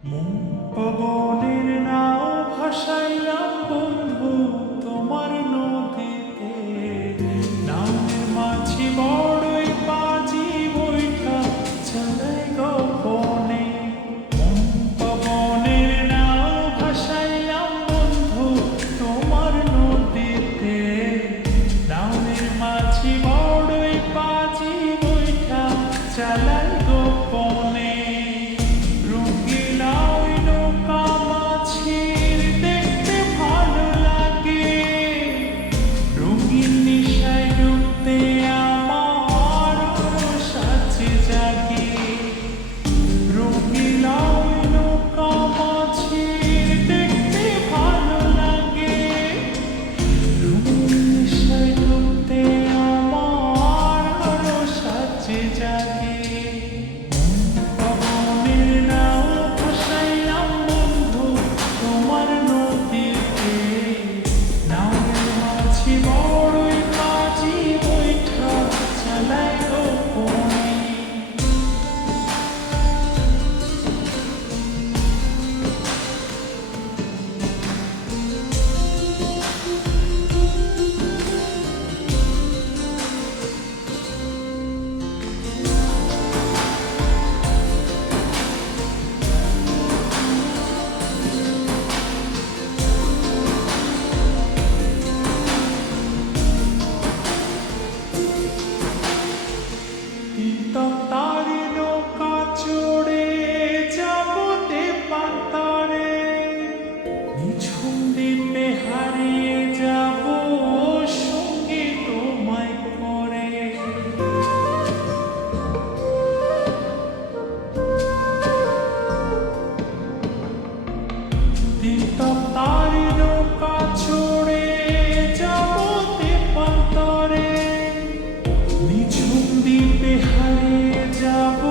পবনের নাও ভাসাইলাম বন্ধু তোমার নদীতে, নামের মাঝি বড়ই পাজি বৈঠা চালাই গোপনে। পবনের নাও ভাসাইলাম বন্ধু তোমার নদীতে, নামের মাঝি বড়ই পাজি বৈঠা চালাই গোপনে। তারি নৌকা চড়ে যাবতে পান্তারে, নিঝুম দ্বীপে হারিয়ে যাব সঙ্গে তোমায় করে। তারি নৌকা চড়ে যাবতে পান্তারে, নিঝুম দ্বীপে হারিয়ে যাব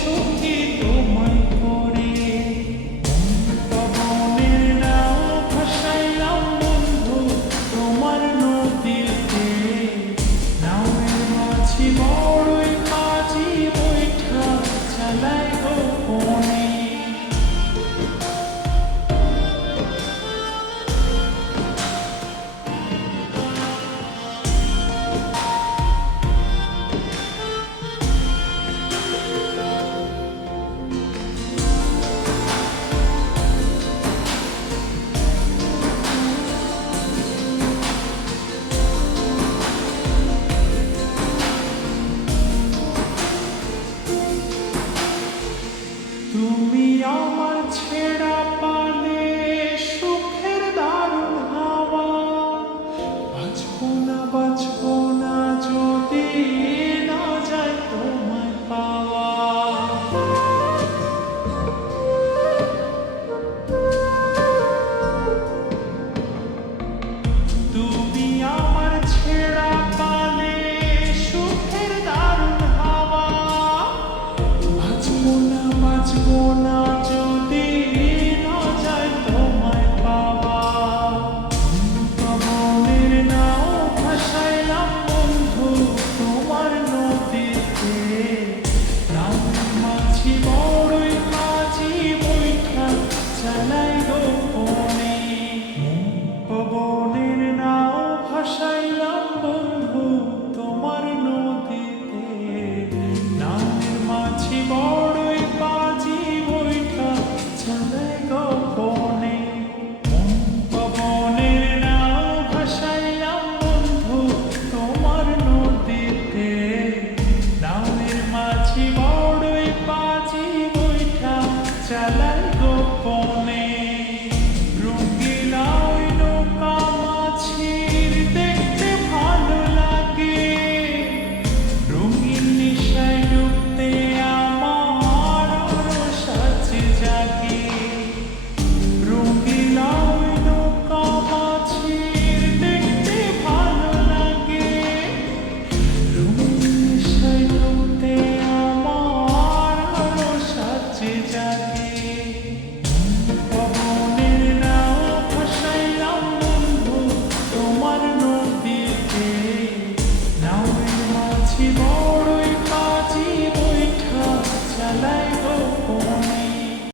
সঙ্গে তোমায় করে। পবনের নাও ভাসাইলাম বন্ধু তোমার নদীতে, নামের মাঝি বড়ই পাজি বৈঠা চালাই গোপনে। তুমি আমার ছেঁড়া পালে সুখের দারুণ হাওয়া, বাঁচবো না যদি না যায় তোমায় পাওয়া। তুমি আমার ছেঁড়া পালে সুখের দারুণ হাওয়া, বাঁচবো না যদি না যায় তোমায় পাওয়া। পবনের নাও ভাসাইলাম বন্ধু তোমার নদীতে, নামের মাঝি বড়ই পাজি বৈঠা চালাই গোপনে। পবনের নাও ভাসাইলাম বন্ধু তোমার নদীতে, নামের মাঝি বড়ই পাজি বৈঠা চালাই গোপনে। পবনের নাও ভাসাইলাম বন্ধু তোমার নদীতে, নামের মাঝি বড়ই পাজি বৈঠা চালাই গোপনে। রঙিলা ওই নৌকা মাছির দেখতে ভালো লাগে, রঙিন নেশায় ডুবতে আমার সাজে জাগে।